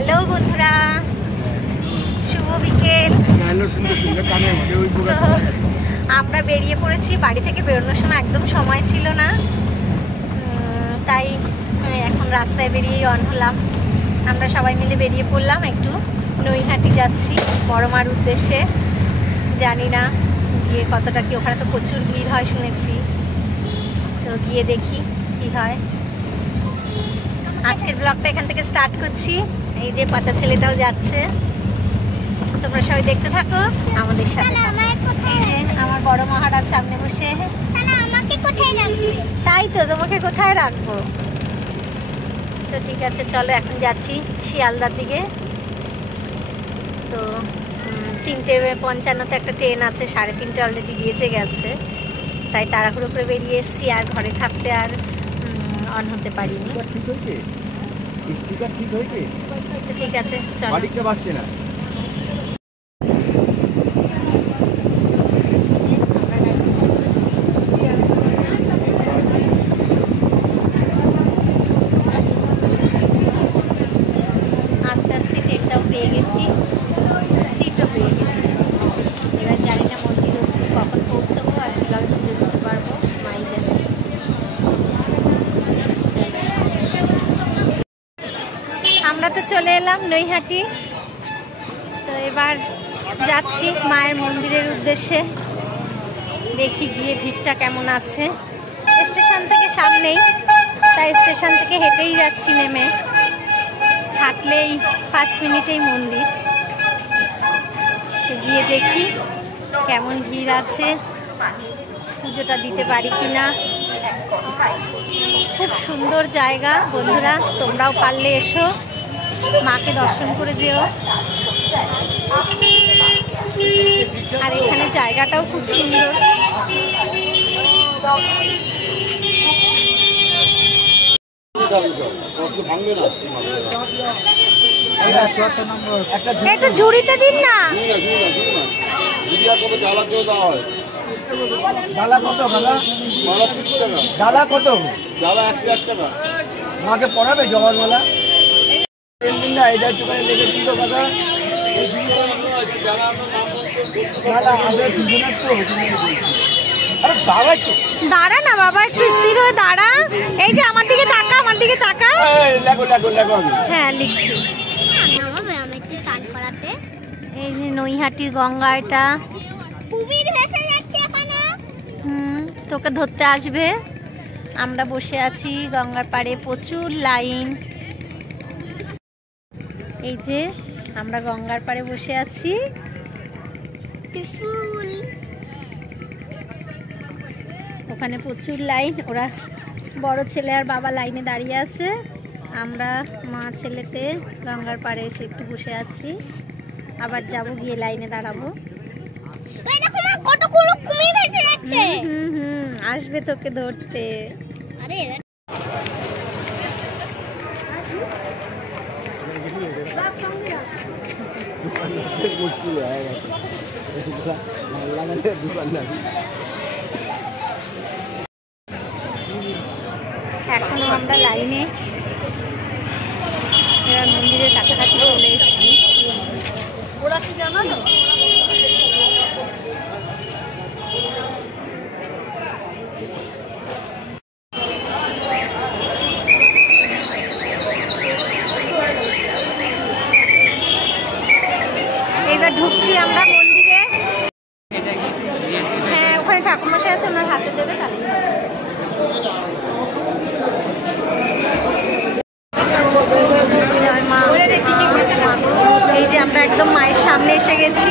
Hello বন্ধুরা, শুভ বিকেল। আমরা বেরিয়ে পড়েছি। বাড়ি থেকে বেরোনোর সময় একদম সময় ছিল না, তাই এখন রাস্তায় বেরিয়ে অন হলাম। আমরা সবাই মিলে বেরিয়ে পড়লাম, একটু নৈহাটি যাচ্ছি বড় মার উদ্দেশ্যে। জানি না গিয়ে কতটা কি, ওখানে তো প্রচুর ভিড় হয় শুনেছি, তো গিয়ে দেখি কি হয়। আজকের ব্লগটা এখান থেকে স্টার্ট করছি। এই যে বাচ্চা ছেলেটাও যাচ্ছে, তোমরা সবাই দেখতে থাকো আমাদের সাথে। এই যে আমার বড় মহারাজ সামনে বসে। আমাকে কোথায় রাখবে? তাই তো, তোমাকে কোথায় রাখবো? তো ঠিক আছে, চলো এখন যাচ্ছি শিয়ালদার দিকে। তো 3:55 একটা ট্রেন আছে, 3:30 অলরেডি বেজে গেছে, তাই তাড়াহুড়ো করে বেরিয়ে এসেছি। আর ঘরে থাকতে আর অন হতে পারিনি। ঠিক আছে, চলো। আস্তে আস্তে ট্রেনটাও পেয়ে গেছি, সিটও পেয়ে গেছি। এবার জানি না মন্দিরে কখন পৌঁছাবো আর কীভাবে পুজো দিতে পারবো, মাই জানে। আমরা তো চলে এলাম নৈহাটি। তো এবার যাচ্ছি মায়ের মন্দিরের উদ্দেশ্যে। দেখি গিয়ে ভিড়টা কেমন আছে। স্টেশন থেকে সামনেই, তাই স্টেশন থেকে হেঁটেই যাচ্ছি, নেমে হাঁটলেই 5 মিনিটেই মন্দির। তো গিয়ে দেখি কেমন ভিড় আছে, পুজোটা দিতে পারি কিনা। খুব সুন্দর জায়গা বন্ধুরা, তোমরাও পারলে এসো, মাকে দর্শন করে যেও। আর এখানে জায়গাটাও খুব সুন্দর। একটু ঝুড়িতে দিন না। মাকে পড়াবে জবানওয়ালা। দাঁড়া না বাবা, একটু স্থির হয়ে দাঁড়া। এই যে আমার দিকে তাকা, আমার দিকে তাকা। হ্যাঁ, লিখছি। এই যে নৈহাটির গঙ্গা, এটা তোকে ধরতে আসবে। আমরা বসে আছি গঙ্গার পাড়ে, প্রচুর লাইন। এই যে আমরা গঙ্গার পাড়ে বসে আছি। ওখানে প্রচুর লাইন, ওরা বড় ছেলে আর বাবা লাইনে দাঁড়িয়ে আছে। আমরা মা ছেলেতে গঙ্গার পাড়ে এসে একটু বসে আছি, আবার যাবো, গিয়ে লাইনে দাঁড়াবো। আসবে তোকে ধরতে। এখনো আমরা লাইনে, এবার মন্দিরের কাছাকাছি চলে এসেছি। ওরা কি জানো, এবার ঢুকছি আমরা মন্দিরে। হ্যাঁ, ওখানে ঠাকুরমশাই আছে, ওনার হাতে দেবে। এই যে আমরা একদম মায়ের সামনে এসে গেছি।